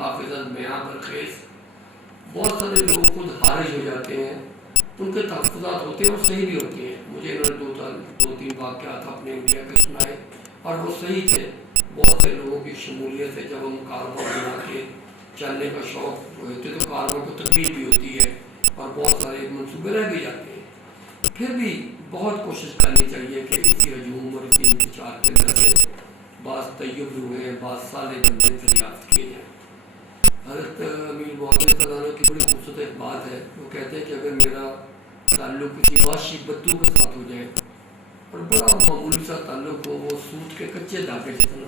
حافظ میاں برخیز، بہت سارے لوگ خود خارج ہو جاتے ہیں، ان کے تحفظات ہوتے ہیں اور صحیح بھی ہوتے ہیں. مجھے انہوں نے دو تین واقعات اپنے انڈیا کے سنائے اور وہ صحیح تھے. بہت سے لوگوں کی شمولیت سے جب ہم کاروبار بنا کے چلنے کا شوق ہوتے تو کاروبار کو تکلیف بھی ہوتی ہے اور بہت سارے منصوبے رہ بھی جاتے ہیں. پھر بھی بہت کوشش کرنی چاہیے کہ اسی ہجوم اور اسی انتشار کے اندر سے بعض طیب ہوئے بعض صالح بندے دریافت کیے جائیں. حضرت امیر محمد صلی اللہ علیہ کی بڑی خوبصورت ایک بات ہے. وہ کہتے ہیں کہ اگر میرا تعلق کسی وحشی بدو کے ساتھ ہو جائے اور بڑا معمولی سا تعلق ہو، وہ سوٹ کے کچے دھاگے جتنا،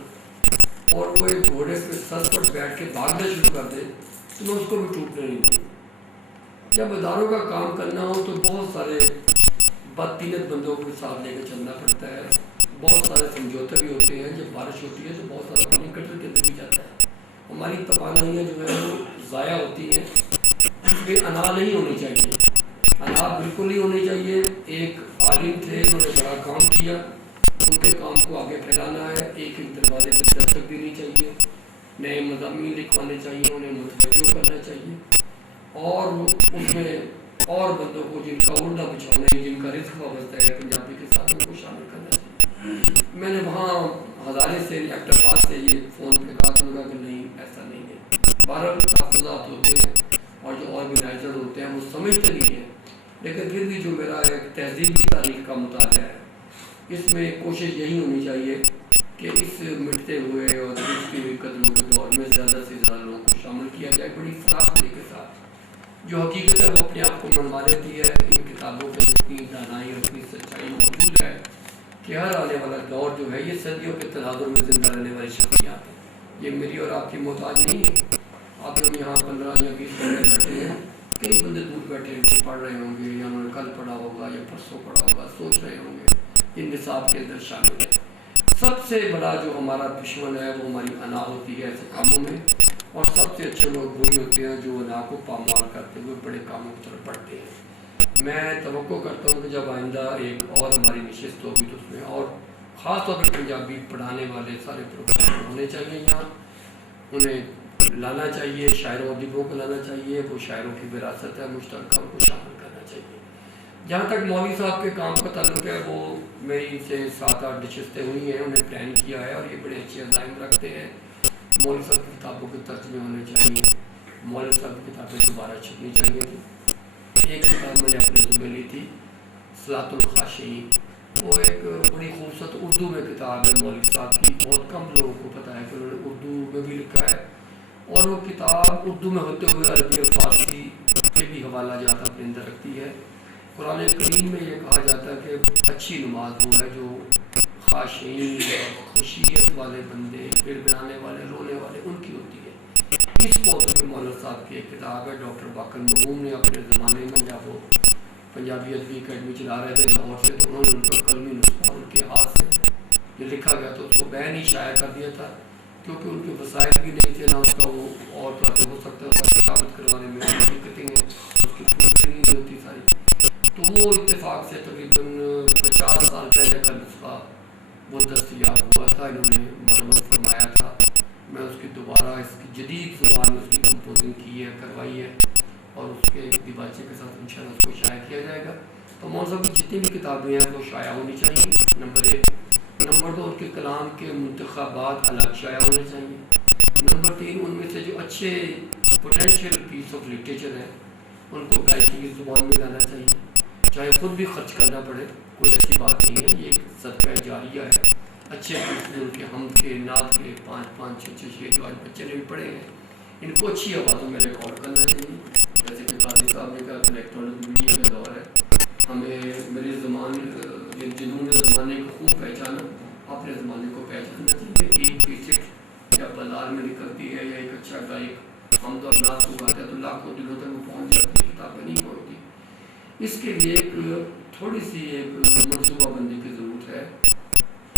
اور وہ ایک گھوڑے پہ سر پر بیٹھ کے بھاگنا شروع کر دے تو میں اس کو بھی ٹوٹنے نہیں دوں. جب اداروں کا کام کرنا ہو تو بہت سارے بدطینت بندوں کو ساتھ لے کے چلنا پڑتا ہے. بہت سارے سمجھوتے بھی ہوتے ہیں. جب بارش ہوتی ہے تو بہت سارا پانی کٹر کے اندر بھی جاتا ہے. ہماری توانائیاں جو ہے وہ ضائع ہوتی ہیں. اس پہ انا نہیں ہونی چاہیے، انا بالکل نہیں ہونی چاہیے. ایک عالم تھے، انہوں نے بڑا کام کیا، ان کے کام کو آگے پھیلانا ہے. ایک دروازے پہ دستک دینی چاہیے، نئے مضامین لکھوانے چاہیے، انہیں متوجہ کرنا چاہیے اور اس میں اور بندوں کو جن کا اڑنا بچھانا ہے، جن کا رزق وابستہ ہے پنجابی کے ساتھ، ان کو شامل کرنا چاہیے. میں نے وہاں ہزارے سے ایکٹر پاس سے یہ فون پہ کہا تو کہ نہیں، ایسا نہیں ہے. 12 تحفظات ہوتے ہیں اور جو آرگنائزر ہوتے ہیں وہ سمجھتے نہیں ہیں. لیکن پھر بھی جو میرا ایک تہذیبی تاریخ کا مطالعہ ہے، اس میں کوشش یہی ہونی چاہیے کہ اس مٹتے ہوئے اور گرتی ہوئی قدموں کے دور میں زیادہ سے زیادہ لوگوں کو شامل کیا جائے بڑی فراخی کے ساتھ. جو حقیقت ہے وہ اپنے آپ کو منوا لیتی ہے. ان کتابوں میں اتنی دانائی اور اتنی سچائی موجود ہے کہ ہر آنے والا دور جو ہے یہ صدیوں کے تناظر میں زندہ رہنے والی شخصیات ہیں. یہ میری اور آپ کی محتاج نہیں ہے. آپ جب یہاں 15 یا 20 بندے بیٹھے ہیں، کئی بندے دور بیٹھے ان کو پڑھ رہے ہوں گے یا انہوں نے کل پڑھا ہوگا یا پرسوں پڑھا ہوگا، سوچ رہے ہوں گے ان نصاب کے اندر شامل ہے. سب سے بڑا جو ہمارا دشمن ہے وہ ہماری انا ہوتی ہے ایسے کاموں میں، اور سب سے اچھے لوگ وہی ہوتے ہیں جو انا کو پامال کرتے ہوئے بڑے کاموں کی طرف بڑھتے ہیں. میں توقع کرتا ہوں کہ جب آئندہ ایک اور ہماری نشست ہوگی تو اس میں اور خاص طور پہ پنجابی پڑھانے والے سارے پروفیسر ہونے چاہیے. یہاں انہیں لانا چاہیے، شاعروں و ادیبوں کو لانا چاہیے. وہ شاعروں کی وراثت ہے مشترکہ، ان کو شامل کرنا چاہیے. جہاں تک مولوی صاحب کے کام کا تعلق ہے، وہ میری سے 7-8 نشستیں ہوئی ہیں، انہیں پلان کیا ہے اور یہ بڑے اچھے عزائم رکھتے ہیں. مولوی صاحب کی کتابوں کے ترجمے ہونے چاہیے، مولوی صاحب کی کتابیں دوبارہ چھپنی چاہیے تھی. ایک کتاب میں نے اپنے ذمہ لی تھی، صلاۃ الخاشعین. وہ ایک بڑی خوبصورت اردو میں کتاب ہے مولوی صاحب کی. بہت کم لوگوں کو پتہ ہے کہ انہوں نے اردو میں بھی لکھا ہے، اور وہ کتاب اردو میں ہوتے ہوئے عربی اور فارسی کے بھی حوالہ جات اپنے اندر رکھتی ہے. قرآن کریم میں یہ کہا جاتا ہے کہ اچھی نماز وہ ہے جو خاشعین اور خشیت والے بندے، گڑگڑانے والے، رونے والے، ان کی ہوتی ہے. اس موضوع پہ مولانا صاحب کی ایک کتاب ہے. ڈاکٹر باقر مرحوم نے اپنے زمانے میں جب وہ پنجابی ادبی اکیڈمی چلا رہے تھے لاہور سے، تو انہوں نے ان کا قلمی نسخہ ان کے ہاتھ سے جو لکھا گیا تو اس کو بین ہی شائع کر دیا تھا، کیونکہ ان کے وسائل بھی نہیں تھے، نہ اس کا وہ اور طرح ہو سکتا تھا کتابت کروانے میں دقتیں ہیں، اس کی پروف نہیں ہوتی ساری. تو وہ اتفاق سے تقریباً 50 سال پہلے کا نسخہ وہ دستیاب ہوا تھا. انہوں نے مرمت فرمایا تھا. میں اس کی دوبارہ اس کی جدید زبان میں اس کی کمپوزنگ کی ہے، کروائی ہے، اور اس کے دیباچے کے ساتھ انشاءاللہ اس کو شائع کیا جائے گا. تو مولانا صاحب کی جتنی بھی کتابیں ہیں وہ شائع ہونی چاہیے، نمبر 1. نمبر 2، ان کے کلام کے منتخبات الگ شائع ہونے چاہیے. نمبر 3، ان میں سے جو اچھے پوٹینشیل پیس آف لٹریچر ہیں ان کو گائیکی کی زبان میں لانا چاہیے، چاہے خود بھی خرچ کرنا پڑے، کوئی ایسی بات نہیں ہے. یہ ایک صدقہ جاریہ ہے. اچھے پیس ان کے حمد کے، نعت کے 5-5 6 6 جو آج بچے نے بھی پڑھے ہیں، ان کو اچھی آوازوں میں ریکارڈ کرنا چاہیے. جیسے کہ قاضی صاحب نے کہا کہ الیکٹرانک میڈیا کا دور ہے، ہمیں میرے زمانے جنہوں نے زمانے کو خوب پہچانا، اپنے زمانے کو پہچاننا چاہیے. ایک کیسٹ جب بازار میں نکلتی ہے یا ایک اچھا گائک حمد اور نعت کو گاتا ہے تو لاکھوں دلوں تک وہ پہنچ جاتی ہے، کتابیں نہیں پہنچتی. اس کے لیے ایک تھوڑی سی ایک منصوبہ بندی کی ضرورت ہے،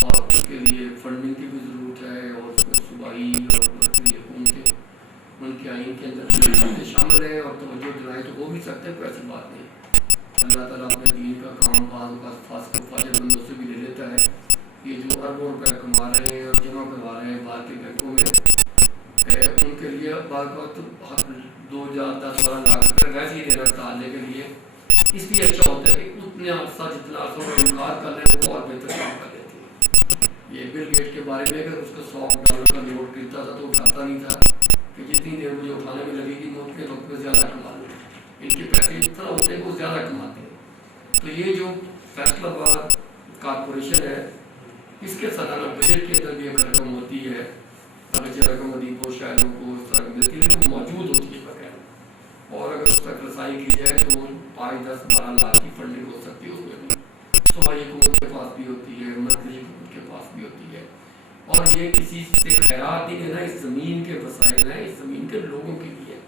اور اس کے لیے فنڈنگ کی بھی ضرورت ہے، اور اس میں صوبائی اور مرکزی حکومتیں ان کے آئین کے اندر شامل ہیں اور توجہ دلائیں تو ہو بھی سکتے ہیں. کوئی ایسی بات نہیں. اللہ تعالیٰ اپنے دین کا کام بعض اوقات فاسق و فاجر بندوں سے بھی لے لیتا ہے. یہ جو اربوں روپے کما رہے ہیں اور جمع کروا رہے ہیں باہر کے بینکوں میں، ان کے کے لیے بعض وقت 2,000-10-12 لاکھ روپے ویسے ہی دینا ڈالنے کے لیے، اس لیے اچھا ہوتا ہے کہ اتنے عرصہ جتنا عرصہ وہ انکار کر رہے ہیں وہ اور بہتر کام کر لیتے ہیں۔ یہ بل گیٹ کے بارے میں اگر اس کا $100 کا نوٹ گرتا تھا تو اٹھاتا نہیں تھا کہ جتنی دیر مجھے اٹھانے میں لگے گی نوٹ کے وقت میں زیادہ کما لوں، ان کے پیسے اس طرح ہوتے ہیں کہ وہ زیادہ کماتے ہیں۔ تو یہ جو فیصل آباد کارپوریشن ہے، اس کے سالانہ بجٹ کے اندر بھی ایک رقم ہوتی ہے، اگرچہ رقم ادیب کو شاعروں کو اس طرح ملتی ہے لیکن موجود ہوتی ہے بغیر، اور اگر اس تک رسائی کی جائے تو 5-10-12 لاکھ کی فنڈنگ ہو سکتی ہے اس میں بھی، صوبائی حکومت کے پاس بھی ہوتی ہے، مرکزی حکومت کے پاس بھی ہوتی ہے، اور یہ کسی سے خیرات نہیں ہے نا، اس زمین کے وسائل ہیں، اس زمین کے لوگوں کے لیے۔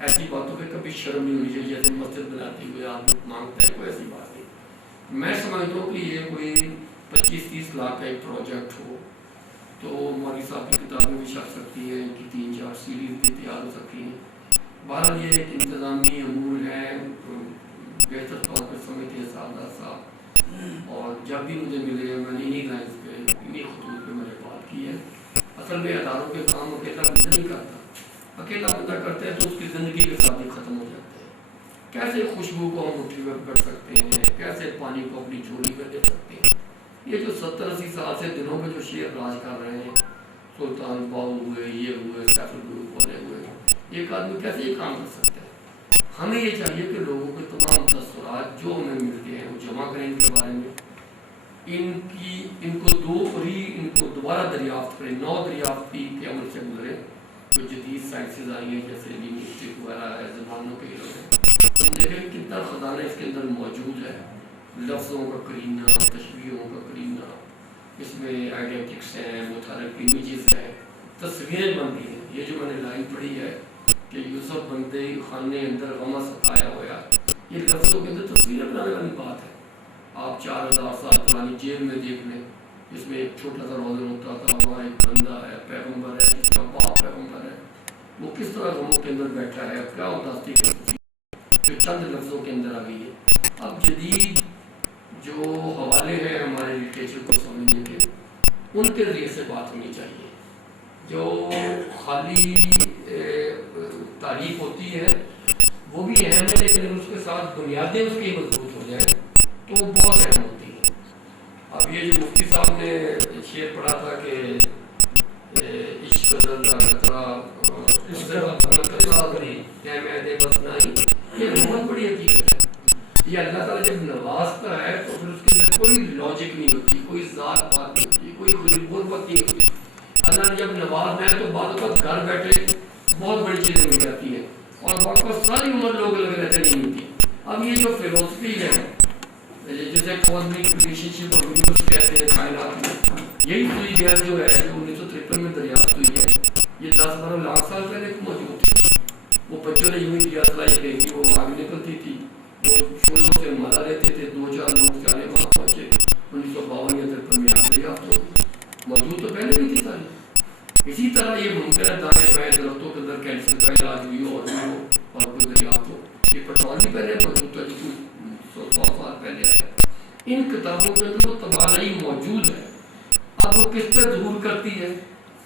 ایسی باتوں پہ کبھی شرم نہیں ہونی چاہیے، جیسے مسجد بناتی ہوئے آپ مانگتے ہیں، کوئی ایسی بات نہیں۔ میں سمجھتا ہوں کہ یہ کوئی 25-30 لاکھ کا ایک پروجیکٹ ہو تو مولوی صاحب کی کتابیں بھی چھپ سکتی ہیں، ان کی 3-4 سیریز بھی تیار ہو سکتی ہیں۔ بہرحال یہ ایک انتظامی امور ہے، بہتر طور پر سمجھتے ہیں سعادہ صاحب، اور جب بھی مجھے ملے میں نے انہیں لائنس پہ انہیں خطوط پہ میں نے بات کی ہے۔ اصل میں اداروں کے کام اکیلا بندہ نہیں کرتا، اکیلا بندہ کرتا ہے تو اس کی زندگی کے ساتھ ہی ختم ہو جاتا ہے۔ کیسے خوشبو کو ہم موٹیویٹ کر سکتے ہیں، کیسے پانی کو اپنی جھولی میں دے سکتے ہیں۔ یہ جو 70-80 سال سے دنوں میں جو شعر راج کر رہے ہیں، سلطان باؤ ہوئے، یہ ہوئے، سیف الگروپ والے ہوئے، ایک آدمی کیسے یہ کام کر سکتا ہے؟ ہمیں یہ چاہیے کہ لوگوں کے تمام تصورات جو ہمیں ملتے ہیں وہ جمع کریں ان کے بارے میں، ان کو دوبارہ دریافت کریں، نو دریافتی کے عمل سے گزرے۔ جو جدید سائنسز آئی ہیں جیسے لنگوسٹک وغیرہ ہے، زبانوں کے علم ہے، ہم دیکھیں کتنا خزانہ اس کے اندر موجود ہے، لفظوں کا کرینہ، تشبیہوں کا کرینہ، اس میں آئیڈینٹکس ہیں، متحرک امیجز ہیں، تصویریں بنتی ہیں۔ یہ جو میں نے لائن پڑھی ہے کہ یوسف بندے خانے اندر غمہ ستایا ہوا، یہ لفظوں کے اندر تصویریں بنانے والی بات ہے۔ آپ 4000 سال پرانی جیل میں دیکھ لیں، اس میں ایک چھوٹا سا روزن ہوتا تھا، وہاں ایک بندہ ہے، پیغمبر ہے، جس کا باپ پیغمبر ہے، وہ کس طرح غموں کے اندر بیٹھا ہے، کیا اداسی کی تصویر جو چند لفظوں کے اندر آ گئی ہے۔ اب جدید جو حوالے ہیں ہمارے لٹریچر کو سمجھنے کے، ان کے ذریعے سے بات ہونی چاہیے۔ جو خالی تعریف ہوتی ہے وہ بھی اہم ہے، لیکن اس کے ساتھ بنیادیں اس کی مضبوط ہو جائیں تو وہ بہت اہم ہوتی ہیں۔ اب یہ جو مفتی صاحب نے شعر پڑھا تھا کہ عشق زندہ خطرہ بس نہیں، یہ بہت بڑی حقیقت ہے۔ یہ اللہ تعالیٰ جب نوازتا ہے تو پھر اس کے اندر کوئی لاجک نہیں ہوتی، کوئی ذات پات نہیں ہوتی، کوئی غربت نہیں ہوتی۔ اللہ نے جب نوازنا ہے تو بعد وقت گھر بیٹھے بہت بڑی چیزیں مل جاتی ہیں، اور بعد وقت ساری عمر لوگ لگے رہتے نہیں ملتی۔ اب یہ جو فلسفی ہے جسے کاسمک ریلیشن شپ اور یونیورس کہتے ہیں کائنات میں، یہی سوئی گیس جو ہے جو 1953 میں دریافت ہوئی ہے، یہ 10-12 لاکھ سال پہلے موجود تھی۔ وہ بچوں نے یوں ہی کیا سلائی گئی تھی، وہ آگے نکلتی تھی، وہ شولوں سے مزہ لیتے تھے، 2-4 لوگ جانے وہاں پہنچے، 1952 یا 53 میں آگ دریافت ہو گئی، موجود تو پہلے بھی تھی ساری۔ اسی طرح یہ ممکن ہے دائیں بائیں درختوں کے اندر کینسر کا علاج بھی ہو اور کوئی دریافت ہو۔ یہ پیٹرول بھی پہلے موجود تھا جو 100 سال پہلے آیا۔ ان کتابوں کے اندر وہ توانائی موجود ہے، اب وہ کس پہ ظہور کرتی ہے،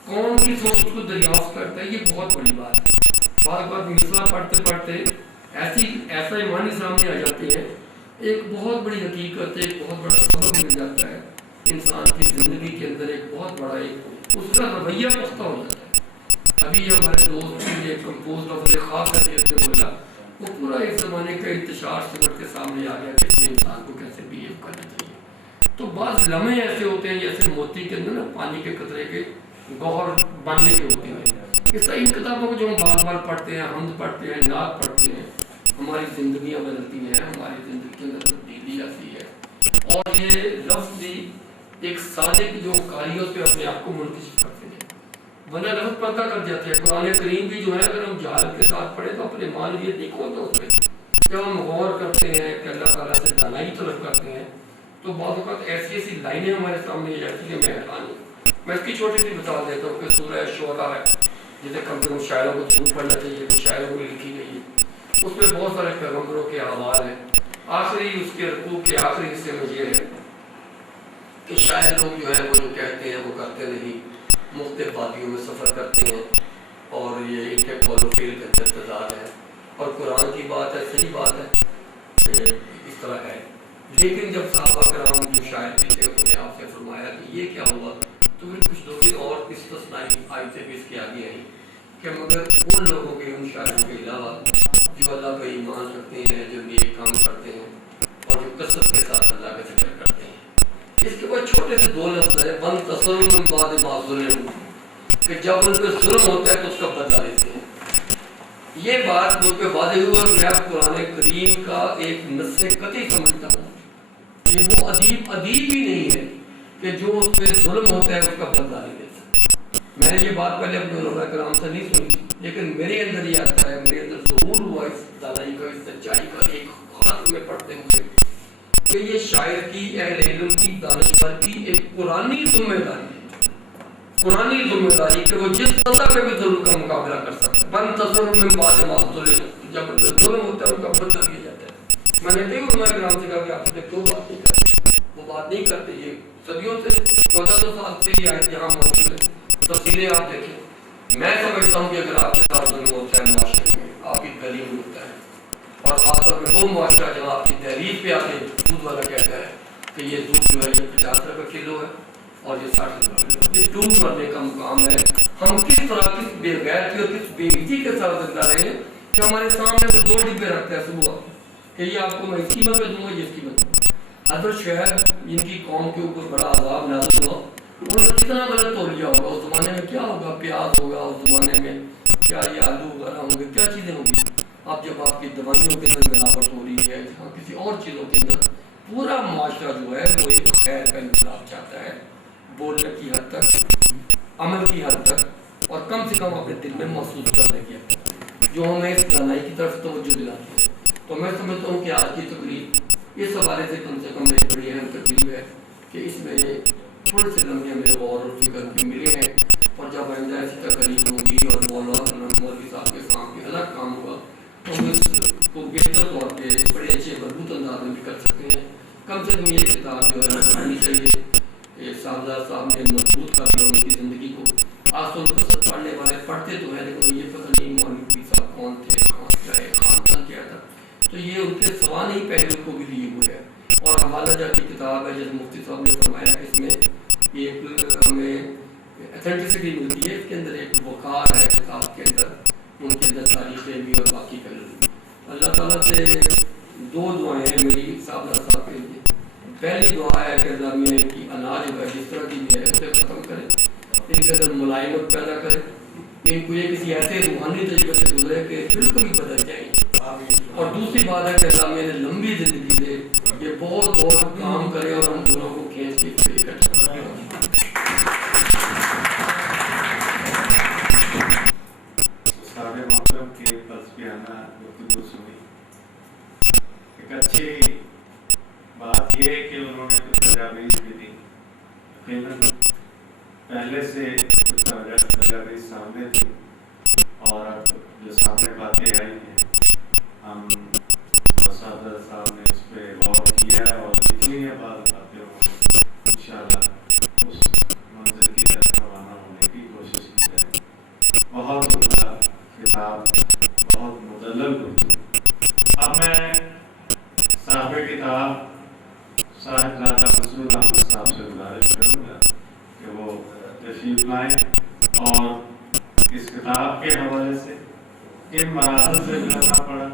کون کی سوچ اس کو دریافت کرتا ہے، یہ بہت بڑی بات ہے۔ بعض بات مسئلہ پڑھتے پڑھتے ایسا ایمانی سامنے آ جاتے ہیں، ایک بہت بڑی حقیقت، ایک بہت بڑا سبب مل جاتا ہے انسان کی زندگی کے اندر، ایک بہت بڑا ایک اس کا رویہ پختہ ہو جاتا ہے۔ ابھی ہمارے دوست نے ایک کمپوز لفظ خاص حیثیت میں بولا، وہ پورا ایک زمانے کا انتشار سمجھ کے سامنے آ گیا کہ اس انسان کو کیسے بیہیو کرنا چاہیے۔ تو بعض لمحے ایسے ہوتے ہیں جیسے موتی کے اندر نا پانی کے قطرے کے گوہر بننے کے ہوتے ہیں۔ اس طرح ان کتابوں کو جو ہم بار بار پڑھتے ہیں، حمد پڑھتے ہیں، نعت پڑھتے ہیں، ہماری زندگیاں بدلتی ہیں، ہماری زندگی کے اندر تبدیلی آتی ہے، اور یہ لفظ بھی ایک صادق جو قاری اس پہ اپنے آپ کو منتشر کرتے ہیں، ورنہ لفظ پردہ کر جاتے ہیں۔ قرآن کریم بھی جو ہے اگر ہم جہالت کے ساتھ پڑھیں تو اپنے معنویت نہیں کھوتے اس میں۔ جب ہم غور کرتے ہیں کہ اللہ تعالیٰ سے دانائی طلب کرتے ہیں تو بعض اوقات ایسی ایسی لائنیں ہمارے سامنے آ جاتی ہیں، میں حیران ہوں۔ میں اس کی چھوٹی سی مثال دیتا ہوں کہ سورہ شعراء ہے، جسے کم سے کم شاعروں کو ضرور پڑھنا چاہیے، کہ شاعروں کو لکھی گئی ہے، اس میں بہت سارے پیغمبروں کے احوال ہیں۔ آخری اس کے رکوع کے آخری حصے میں یہ ہے کہ شاعر لوگ جو ہیں وہ جو کہتے ہیں وہ کرتے نہیں، مختلف وادیوں میں سفر کرتے ہیں، اور یہ ان کے قول و فعل کے اندر تضاد ہے، اور قرآن کی بات ہے، صحیح بات ہے، اس طرح ہے۔ لیکن جب صحابہ کرام جو شاعر بھی تھے انہوں نے آپ سے فرمایا کہ یہ کیا ہوا، تو پھر کچھ دو تین اور استثنائی آیتیں بھی اس کے آگے آئیں کہ مگر ان لوگوں کے، ان شاعروں کے علاوہ جو اللہ پہ ایمان رکھتے ہیں، جو نیک کام کرتے ہیں اور جو کثرت کے ساتھ اللہ کا ذکر کرتے ہیں۔ اس کے بعد چھوٹے سے دو لفظ ہے، من تصر من بعد ما ظلم، کہ جب ان پہ ظلم ہوتا ہے تو اس کا بدلہ لیتے ہیں۔ یہ بات مجھ پہ واضح ہوا اور میں قرآن کریم کا ایک نص قطعی سمجھتا ہوں کہ وہ ادیب ہی نہیں ہے کہ جو اس پہ ظلم ہوتا ہے اس کا بدلہ نہیں لیتا۔ میں نے یہ بات پہلے اپنے علماء کرام سے نہیں سنی، لیکن میرے اندر یہ آتا ہے، میرے اندر ظہور ہوا اس دانائی کا، اس سچائی کا ایک خط میں پڑھتے ہوئے کہ یہ شاعر کی، اہل علم کی، دانشور کی ایک قرآنی ذمہ داری ہے، قرآنی ذمہ داری کہ وہ جس سطح پہ بھی ظلم کا مقابلہ کر سکتا ہے۔ من تصر من بعد ما ظلم، جب ان پہ ظلم ہوتا ہے ان کا بدلہ لیا جاتا ہے۔ میں نے کئی علماء کرام سے کہا کہ آپ سے کیوں بات نہیں کرتے، وہ بات نہیں کرتے، یہ صدیوں سے 1400 سال سے یہ آیت یہاں موجود ہے، تفصیلیں آپ دیکھیں۔ میں سمجھتا ہوں کہ اگر آپ کے ساتھ ظلم ہوتا ہے معاشرے میں، آپ کی تعلیم ہوتا ہے، اور خاص طور پہ وہ معاشرہ جہاں آپ کی تحریر پہ آتے دودھ والا کہتا ہے کہ یہ دودھ جو ہے یہ 50 روپے کلو ہے اور یہ 60 روپے کلو ہے، یہ ٹوٹ مرنے کا مقام ہے۔ ہم کس طرح، کس بے غیرتی اور کس بے عزتی کے ساتھ زندہ رہے ہیں کہ ہمارے سامنے وہ 2 ڈبے رکھتا ہے صبح کہ یہ آپ کو میں اس قیمت پہ دوں گا، یہ اس قیمت پہ۔ حضرت شعیب جن کی قوم کے اوپر بڑا عذاب نازل ہوا، انہوں نے کتنا غلط تولیا ہوگا، اس زمانے میں کیا ہوگا، پیاز ہوگا، اس زمانے میں کیا یہ آلو وغیرہ ہوں گے، کیا چیزیں ہوں گی۔ اب جب آپ کی دوائیوں کے اندر ملاوٹ ہو رہی ہے، جہاں کسی اور چیزوں کے اندر، پورا معاشرہ جو ہے وہ ایک خیر کا انقلاب چاہتا ہے، بولنے کی حد تک، عمل کی حد تک، اور کم سے کم اپنے دل میں محسوس کرنے کی حد تک، جو ہمیں اس دانائی کی طرف توجہ دلاتی ہے۔ تو میں سمجھتا ہوں کہ آج کی تقریب اس حوالے سے کم ایک بڑی اہم تقریب ہے کہ اس میں تھوڑے سے لمحے میرے غور اور فکر بھی ملے ہیں، اور جب آئندہ ایسی تقریب ہوگی اور مولوی صاحب کے سامنے الگ کام ہوگا تو ہم اس کو بہتر طور پہ بڑے اچھے مربوط انداز میں بھی کر سکتے ہیں۔ کم سے کم یہ کتاب جو ہے پڑھنی چاہیے۔ صاحبزاد صاحب نے مضبوط کر دیا ان کی زندگی کو۔ آج تو پڑھنے والے پڑھتے تو ہیں لیکن یہ پتہ نہیں مولوی صاحب کون تھے، کہاں کیا ہے، خاندان کیا تھا، تو یہ ان کے سوانحی پہلو کو بھی لیے ہوئے ہے۔ اور حوالہ جات کی کتاب ہے، جیسے مفتی صاحب نے فرمایا کہ اس میں ایک ہمیں اتھینٹسٹی ملتی ہے، اس کے اندر ایک وقار ہے کتاب کے اندر، ان کے اندر تاریخیں بھی اور باقی پہلو بھی۔ اللہ تعالیٰ سے 2 دعائیں ہیں میری صاحبزاد صاحب کے لیے۔ پہلی دعا ہے کہ اللہ میاں ان کی اناج جو ہے جس طرح کی بھی ہے اسے ختم کرے، ان کے اندر ملائمت پیدا کرے، ان کو یہ کسی ایسے روحانی تجربے سے گزرے کہ بالکل بھی بدل جائیں۔ اور دوسری بات ہے کہ اللہ میرے لمبی زندگی دے، یہ بہت کام کرے اور ہم دونوں کو کھینچ کے اکٹھا کرے۔ سارے محترم کے فلسفیانہ گفتگو سنی، ایک اچھی بات یہ ہے کہ انہوں نے کچھ تجاویز بھی دی، یقیناً پہلے سے کچھ تجاویز سامنے تھی، اور اب جو سامنے باتیں آئی ہیں ہم اساتذہ صاحب نے اس پہ غور کیا ہے، اور جتنی یہ بات باتیں ہوں انشاءاللہ اس منزل کی طرف روانہ ہونے کی کوشش کی جائے۔ بہت عمدہ کتاب، بہت مدلل گفتگو۔ اب میں صاحب کتاب صاحبزادہ مسعود احمد صاحب سے گزارش کروں گا کہ وہ تشریف لائیں اور اس کتاب کے حوالے سے کن مراحل سے گزرنا پڑا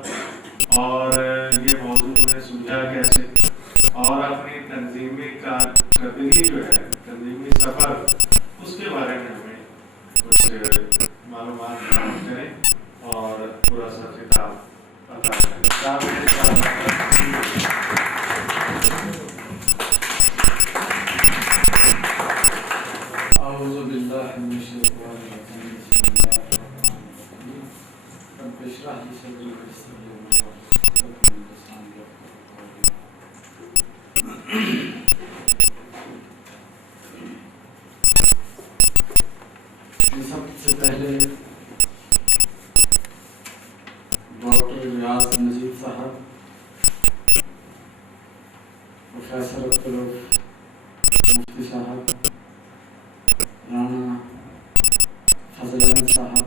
اور یہ موضوع انہیں سوچا کیسے، اور اپنی تنظیمی کارکردگی جو ہے، تنظیمی سفر، اس کے بارے میں ہمیں کچھ معلومات فراہم کریں اور پورا سا خطاب پتا کریں۔ اعوذ باللہ من الشیطان الرجیم، بسم اللہ الرحمن الرحیم، رب اشرح لی صدری ویسر لی امری واحلل عقدۃ من لسانی یفقهوا قولی۔ سب سے پہلے ڈاکٹر ریاض نذیر صاحب، پروفیسر عبدالرؤف مفتی صاحب، رانا فضل احمد صاحب،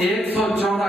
114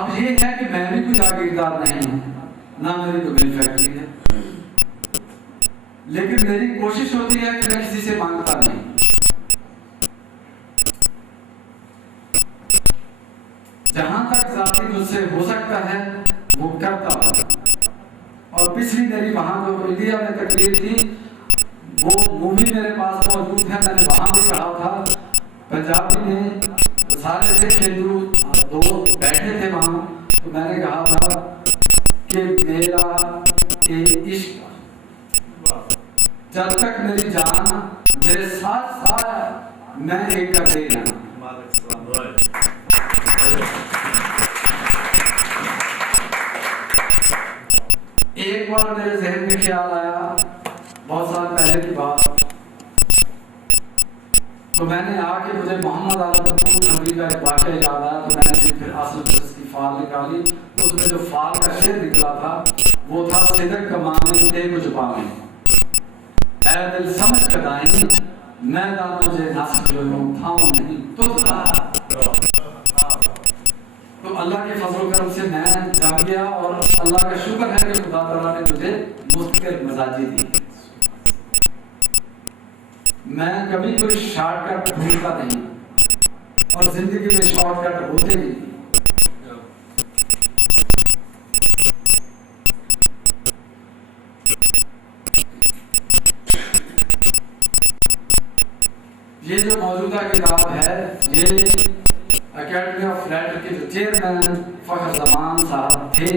اب یہ ہے کہ میں بھی کوئی جاگیردار نہیں ہوں، نہ میری کوئی فیکٹری ہے، لیکن میری کوشش ہوتی ہے کہ میں کسی سے مانگتا نہیں، جہاں تک ذاتی مجھ سے ہو سکتا ہے وہ کرتا ہوں۔ اور پچھلی میری وہاں جو انڈیا میں تقریر تھی وہ مووی میرے پاس موجود ہے، میں نے وہاں بھی کہا تھا پنجابی میں، سارے سکھ ہندو دوست بیٹھے تھے وہاں، تو میں نے کہا تھا کہ میرا عشق جب تک میری جان میرے ساتھ ساتھ میں ایک کرتے ہی رہنا۔ ایک بار میرے ذہن میں خیال آیا، بہت سال پہلے کی بات، تو میں نے آ کے مجھے محمد عالم کپور خبری کا ایک واقعہ یاد آیا، تو میں نے پھر اصل اس کی فال نکالی، تو اس میں جو فال کا شعر نکلا تھا وہ تھا صدق کمانے تے کچھ پانے، اے دل سمجھ کدائیں میں دانوں جے ناس کلوں تھاؤں نہیں تو تھا۔ تو اللہ کے فضل و کرم سے میں جان گیا، اور اللہ کا شکر ہے کہ خدا تعالیٰ نے مجھے مستقل مزاجی دی۔ میں کبھی کوئی شارٹ کٹ ڈھونڈتا نہیں، اور زندگی میں شارٹ کٹ ہوتے نہیں۔ یہ جو موجودہ کتاب ہے یہ اکیڈمی آف لیٹر کے جو چیئرمین فخر زمان صاحب تھے،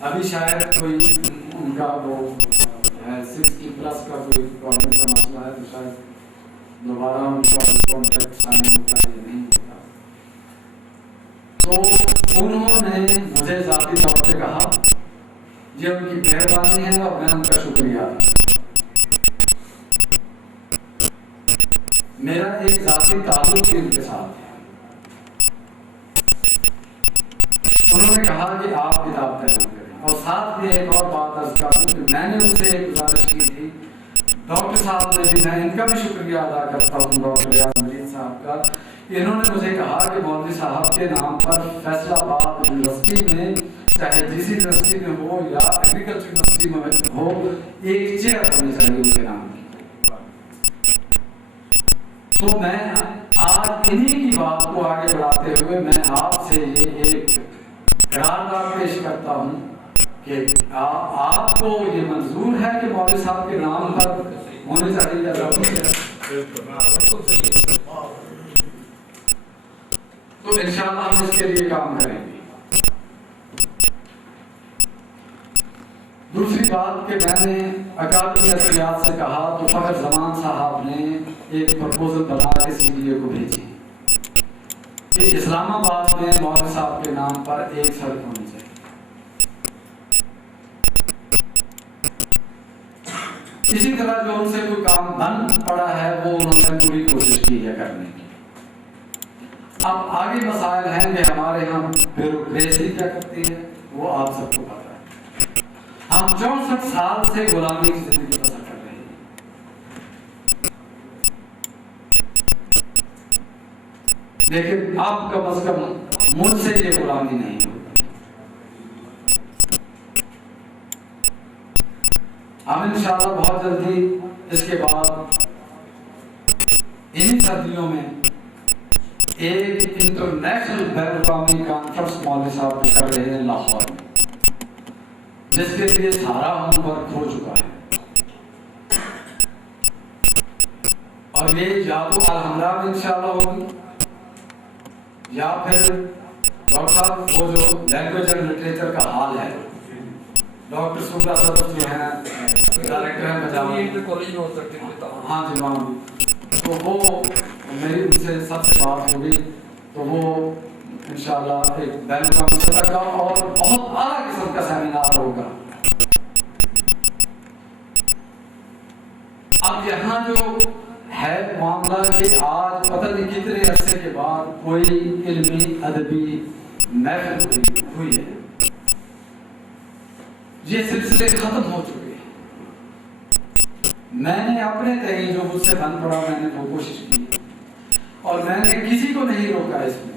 ابھی شاید کوئی ان کا وہ 60+ کا کوئی گورنمنٹ کا مسئلہ ہے، تو شاید دوبارہ ان کا کانٹریکٹ سائن ہوتا ہے یا نہیں ہوتا۔ تو انہوں نے مجھے ذاتی طور پہ کہا یہ ان کی مہربانی ہے اور میں ان کا شکریہ ادا کرتا ہوں۔ میرا ایک ذاتی تعلق ان کے ساتھ ہے۔ انہوں نے کہا کہ آپ کتاب تیار کریں، اور ساتھ میں ایک اور بات عرض کر دوں کہ میں نے ان سے ایک گزارش کی تھی، ڈاکٹر صاحب نے بھی، میں ان کا بھی شکریہ ادا کرتا ہوں ڈاکٹر ریاض مجید صاحب کا، انہوں نے مجھے کہا کہ مولوی صاحب کے نام پر فیصل آباد یونیورسٹی میں، چاہے جس یونیورسٹی میں ہو یا ایگریکلچر یونیورسٹی میں ہو، ایک چیئر ہونی چاہیے ان کے نام کی۔ تو میں آج انہی کی بات کو آگے بڑھاتے ہوئے میں آپ سے یہ ایک قرارداد پیش کرتا ہوں کہ آپ کو یہ منظور ہے کہ مولوی صاحب کے نام پر ہونے چاہیے، تو انشاءاللہ ہم اس کے لیے کام کریں گے۔ دوسری بات کہ میں نے اکادمی اصلیات سے کہا تو فخر زمان صاحب نے ایک پرپوزل بنا کے CDA کو بھیجی کہ اسلام آباد میں مولوی صاحب کے نام پر ایک سڑک ہونی چاہیے۔ اسی طرح جو ان سے کوئی کام بن پڑا ہے وہ انہوں نے پوری کوشش کی ہے کرنے کی۔ اب آگے مسائل ہیں کہ ہمارے یہاں بیوروکریسی کیا کرتی ہے، وہ آپ سب کو پتا ہے۔ ہم 64 سال سے غلامی کی زندگی بسر کر رہے ہیں، لیکن اب کم از کم مجھ سے یہ غلامی نہیں ہوگی۔ ہم انشاءاللہ بہت جلدی اس کے بعد انہی سردیوں میں ایک انٹرنیشنل بین الاقوامی کانفرنس مولوی صاحب کر رہے ہیں لاہور میں، جس کے لیے سارا ہم ورک ہو چکا ہے، اور یہ یا تو الحمرہ میں انشاءاللہ ہوگی یا پھر ڈاکٹر صاحب وہ جو لینگویج اینڈ لٹریچر کا حال ہے، ڈاکٹر سبرا صدف جو ہیں ڈائریکٹر ہیں پنجاب کالج میں ہو سکتے ہیں، ہاں جی وہاں بھی، تو وہ میری ان سے سب سے بات ہوگی، تو وہ انشاءاللہ ایک بین الاقوامی سطح کا اور بہت اعلیٰ قسم کا سیمینار ہوگا۔ اب یہاں جو ہے معاملہ کہ آج پتہ نہیں کتنے عرصے کے بعد کوئی علمی ادبی محفل ہوئی ہے، یہ سلسلے ختم ہو چکے ہیں۔ میں نے اپنے تئیں جو مجھ سے بن پڑا میں نے وہ کوشش کی، اور میں نے کسی کو نہیں روکا اس میں،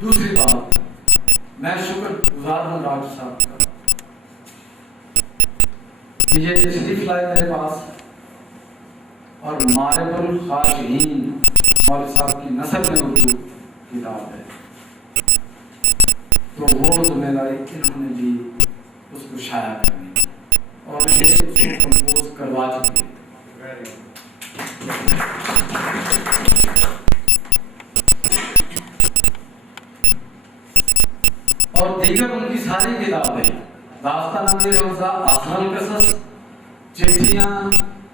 دوسری بات، میں شکر گزار ہوں ڈاکٹر صاحب کا کہ یہ تشریف لائے میرے پاس، اور معرب الخاشعین مولوی صاحب کی نثر میں اردو کتاب ہے، تو وہ ذمہ داری انہوں نے بھی اس کو شائع کرنی اور یہ اس کو کمپوز کروا چکے. اور دیگر ان کی ساری کتابیں، داستان روزہ، آسر القصص، چٹھیاں،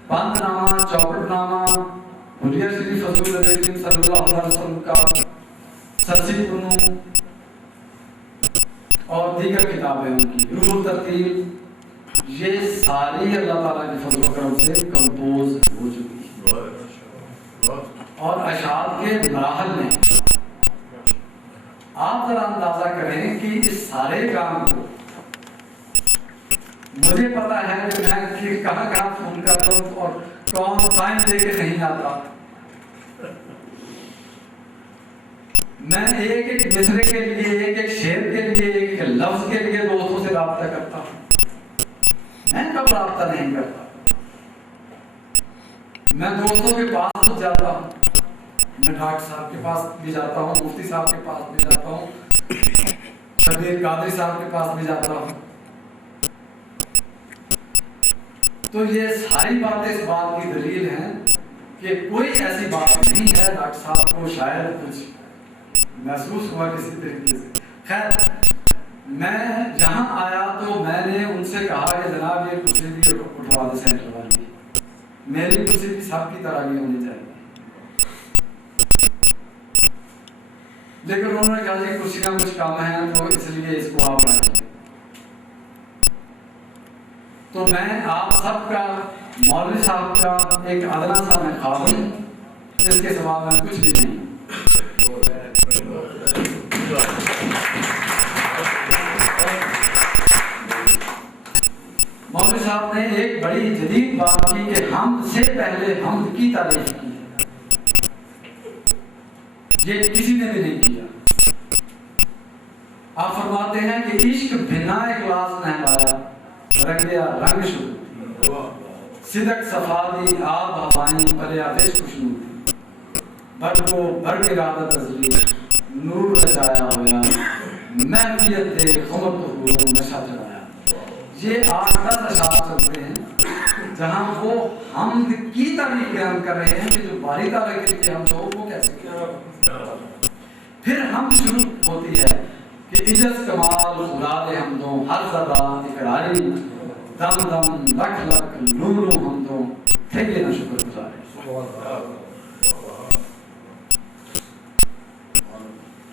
بند نامہ، چوکٹ نامہ، حلیہ شریف رسول اللہ صلی اللہ علیہ وسلم کا، سرسی کنو اور دیگر کتابیں ان کی، روح الترتیل، یہ ساری اللہ تعالیٰ کے فضل و کرم سے کمپوز ہو چکی ہے. اور اشعار کے مراحل میں آپ ذرا اندازہ کریں کہ اس سارے کام کو مجھے پتا ہے کہ میں کہاں کہاں فون کرتا ہوں اور کون ٹائم دے کے نہیں آتا. میں ایک ایک مصرے کے لیے، ایک ایک شعر کے لیے، ایک ایک لفظ کے لیے دوستوں سے رابطہ کرتا ہوں. میں کب رابطہ نہیں کرتا؟ میں دوستوں کے پاس جاتا ہوں، میں ڈاکٹر صاحب کے پاس بھی جاتا ہوں، مفتی صاحب کے پاس بھی جاتا ہوں، شبیر قادری صاحب کے پاس بھی جاتا ہوں. تو یہ ساری باتیں اس بات کی دلیل ہیں کہ کوئی ایسی بات نہیں ہے ڈاکٹر صاحب کو شاید کچھ محسوس ہوا کسی طریقے سے. خیر، میں جہاں آیا تو میں نے ان سے کہا کہ جناب یہ کرسی بھی اٹھوا دے سینٹر والی، میری کرسی بھی سب کی طرح بھی ہونی چاہیے. لیکن انہوں نے کہا کہ کرسی کا کچھ کام ہے تو اس لیے اس کو آپ رکھیں. تو میں آپ سب کا، مولوی صاحب کا ایک ادنا سا میں خادم ہوں، اس کے سوا میں کچھ بھی نہیں. مولوی صاحب نے ایک بڑی جدید بات کی کہ حمد سے پہلے حمد کی تعریف کی ہے. یہ کسی نے بھی نہیں کیا. آپ فرماتے ہیں کہ عشق بنا اخلاص نہلایا، رنگ دیا رنگ شروع، صدق صفادی آب ہوائیں پلے آتش خوشنو، بر کو بر ارادت ازلی نور رچایا ہویا، محفیت دے خمر تو ہو نشہ چڑھایا. یہ 8-10 اشعار چلتے ہیں جہاں وہ حمد کی تعریف بیان کر رہے ہیں کہ جو باری تعالیٰ کے لیے حمد ہو وہ کیسے کیا. پھر حمد شروع ہوتی ہے کہ عجز کمال خدا دے حمدوں، ہر زدہ اقراری، دم دم لکھ لکھ نور و حمدوں، تھیلے نہ شکر گزارے.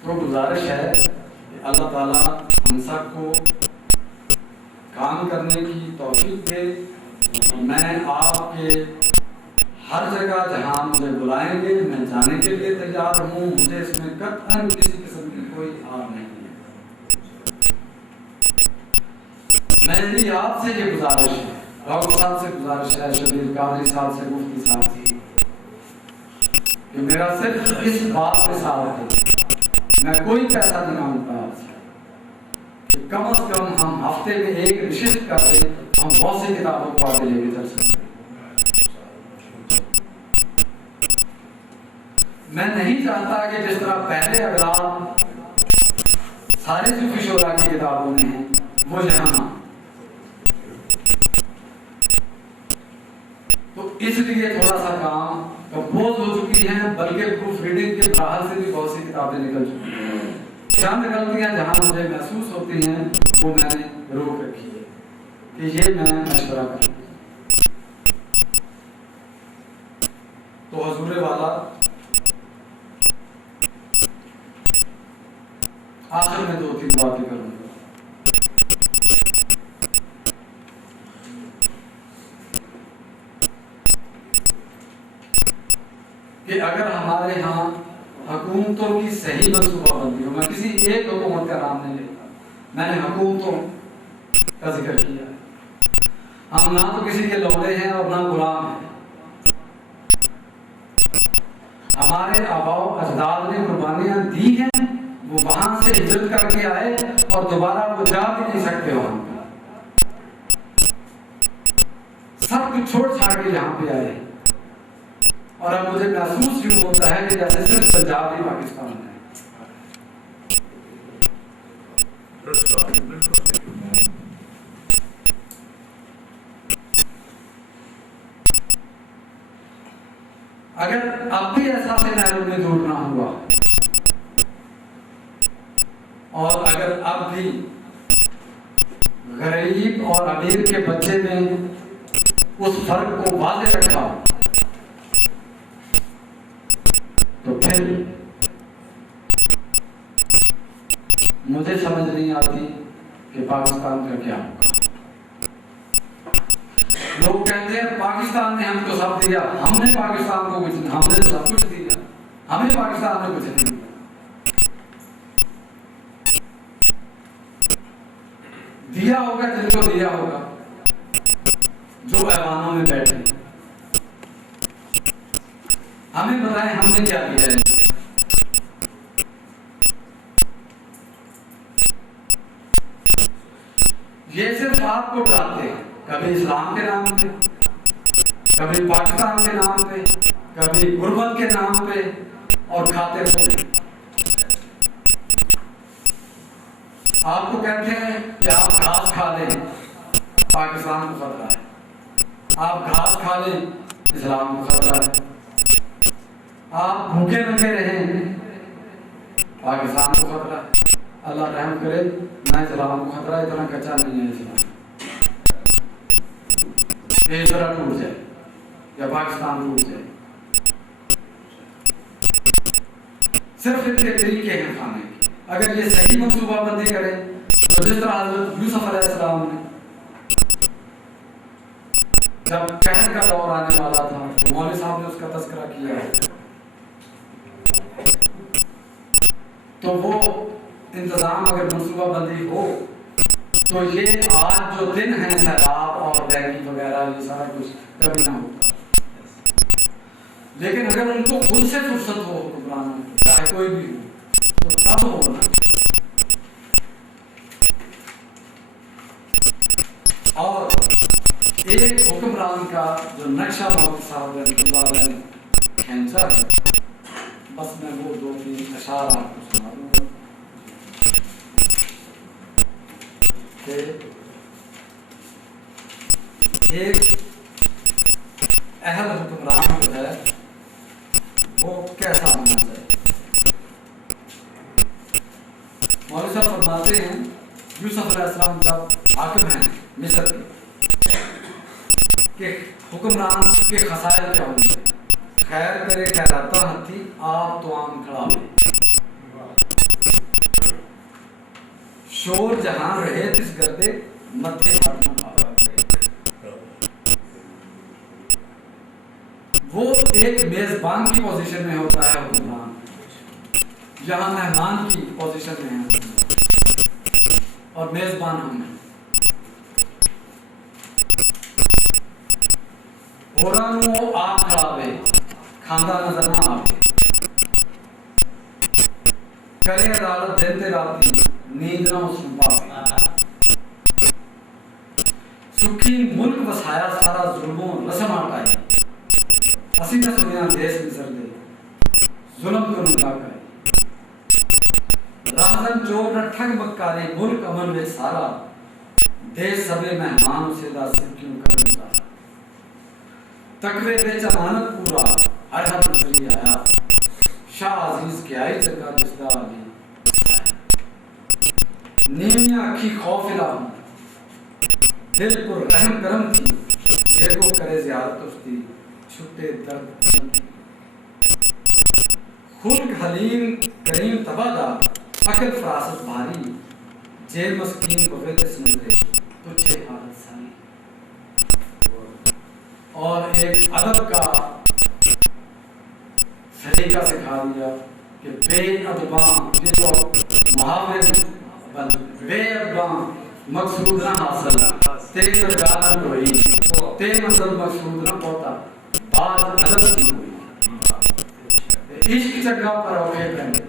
تو گزارش ہے کہ اللہ تعالیٰ ہم سب کو کام کرنے کی توفیق دے. میں آپ کے ہر جگہ جہاں مجھے بلائیں گے میں جانے کے لیے تیار ہوں. مجھے اس میں قطعاً کسی قسم کی کوئی آر نہیں ہے. میری آپ سے یہ گزارش ہے، راؤ صاحب سے گزارش ہے، شبیر قادری صاحب سے، مفتی صاحب سے، کہ میرا صرف اس بات کے ساتھ ہے، میں کوئی پیسہ نہیں مانگتا آپ سے، کہ کم از کم ہم ہفتے میں ایک نشست کر دیں، ہم بہت سی کتابوں کو آگے لے کے چل سکتے. میں نہیں چاہتا کہ جس طرح پہلے اغراض سارے صوفی شعراء کی کتابوں میں ہیں وہ یہاں، تو اس لیے تھوڑا سا کام کمپوز ہو چکی ہیں، بلکہ پروف ریڈنگ کے مراحل سے بھی بہت سی کتابیں نکل چکی ہیں. چند غلطیاں جہاں مجھے محسوس ہوتی ہیں وہ میں نے روک رکھی ہے کہ یہ میں مشورہ کروں. تو حضور والا آخر میں 2-3 باتیں کروں گا. کہ اگر ہمارے ہاں حکومتوں کی صحیح منصوبہ بندی ہو، میں کسی ایک حکومت کا نام نہیں لیتا، میں نے حکومتوں کا ذکر کیا ہے. ہم نہ تو کسی کے لوڑے ہیں اور نہ غلام ہیں. ہمارے آباء و اجداد نے قربانیاں دی ہیں وہ وہاں سے ہجرت کر کے آئے اور دوبارہ وہ جا بھی نہیں سکتے وہاں پہ، سب کچھ چھوڑ چھاڑ کے یہاں پہ آئے. اور اب مجھے محسوس یوں ہوتا ہے کہ جیسے صرف پنجاب ہی پاکستان ہے. اگر اب بھی احساس نیروی میں دور نہ ہوا، اور اگر اب بھی غریب اور امیر کے بچے نے اس فرق کو واضح رکھا، تو پھر مجھے سمجھ نہیں آتی کہ پاکستان کا کیا ہوگا. لوگ کہتے ہیں پاکستان نے ہم کو سب دیا، ہم نے پاکستان کو کچھ نہیں، ہم نے سب کچھ دیا، ہمیں پاکستان نے کچھ نہیں دیا. دیا ہوگا جن کو دیا ہوگا، جو ایوانوں میں بیٹھے. ہمیں بتائیں ہم نے کیا دیا ہے. یہ صرف آپ کو ڈراتے ہیں، کبھی اسلام کے نام پہ، کبھی پاکستان کے نام پہ، کبھی غربت کے نام پہ، اور کھاتے ہوئے آپ کو کہتے ہیں کہ آپ گھاس کھا لیں پاکستان کو خطرہ ہے، آپ گھاس کھا لیں اسلام کو خطرہ ہے، آپ بھوکے ننگے رہیں پاکستان کو خطرہ ہے. اللہ رحم کرے، نہ اسلام کو خطرہ، اتنا کچا نہیں ہے اسلام. یہ ذرا ٹوٹ جائے یا پاکستان ٹوٹ جائے، صرف ان کے طریقے ہیں کھانے کے. اگر یہ صحیح منصوبہ بندی کرے تو جس طرح حضرت یوسف علیہ السلام نے جب قحط کا دور آنے والا تھا تو مولوی صاحب نے اس کا تذکرہ کیا ہے، تو وہ انتظام اگر منصوبہ بندی ہو تو یہ آج جو دن ہیں سیلاب اور ڈینگی وغیرہ یہ سارا کچھ کبھی نہ ہوتا. لیکن اگر ان کو خود سے فرصت ہو حکمرانوں کو، چاہے کوئی بھی ہو، تو تب ہونا. اور ایک حکمران کا جو نقشہ مولوی صاحب رحمۃ اللہ علیہ نے کھینچا ہے، بس میں وہ 2-3 اشعار آپ کو سنا دوں گا کہ ایک اہل حکمران جو ہے وہ کیسا ہونا چاہیے. مولوی صاحب فرماتے ہیں یوسف علیہ السلام جب حاکم ہیں مصر کے کہ حکمران کے خسائل کیا ہوں گے. خیر کرے خیراتا ہتھی آپ تو عام کھڑا ہوئے، شور جہاں رہے تس گردے متھے پاٹنا پاوا. وہ ایک میزبان کی پوزیشن میں ہوتا ہے حکمران، یہاں مہمان کی پوزیشن میں ہے اور میزبان ہم ہیں. اورانو آپ کھڑاوے کھاندہ نظر نہ آوے، کرے عدالت دیتے راتی نیند نہ اسن پاوے. سکھی ملک وسایا سارا ظلموں رسم آٹائی، اسی نہ سنیا دیس مصر دے ظلم کو ننگا کرے. راہزن چور نہ ٹھگ مکارے ملک امن میں سارا، دیس سبے مہمان سے دا سکیوں کرن سارا. تقوی بے چمانت پورا ہر حد نظری آیا، شاہ عزیز کی آئی جگہ جسدہ علی نیمیاں اکھی خوف الہم، دل پر رحم کرم تھی یہ کو کرے زیارت اس کی چھٹے درد. خلق حلیم کریم تبادہ عقل فراست بھاری، جیل مسکین کو فیدس نظرے تجھے حالت سانی. اور ایک ادب کا طریقہ سکھا دیا کہ بے ادباں، یہ جو محاورے بے ادباں مقصود نہ حاصل، تے درگاہ نہ ہوئی، تے منزل مقصود نہ پہنچا، بات ادب کی ہوئی. عشق جگہ پر اوکے کرنے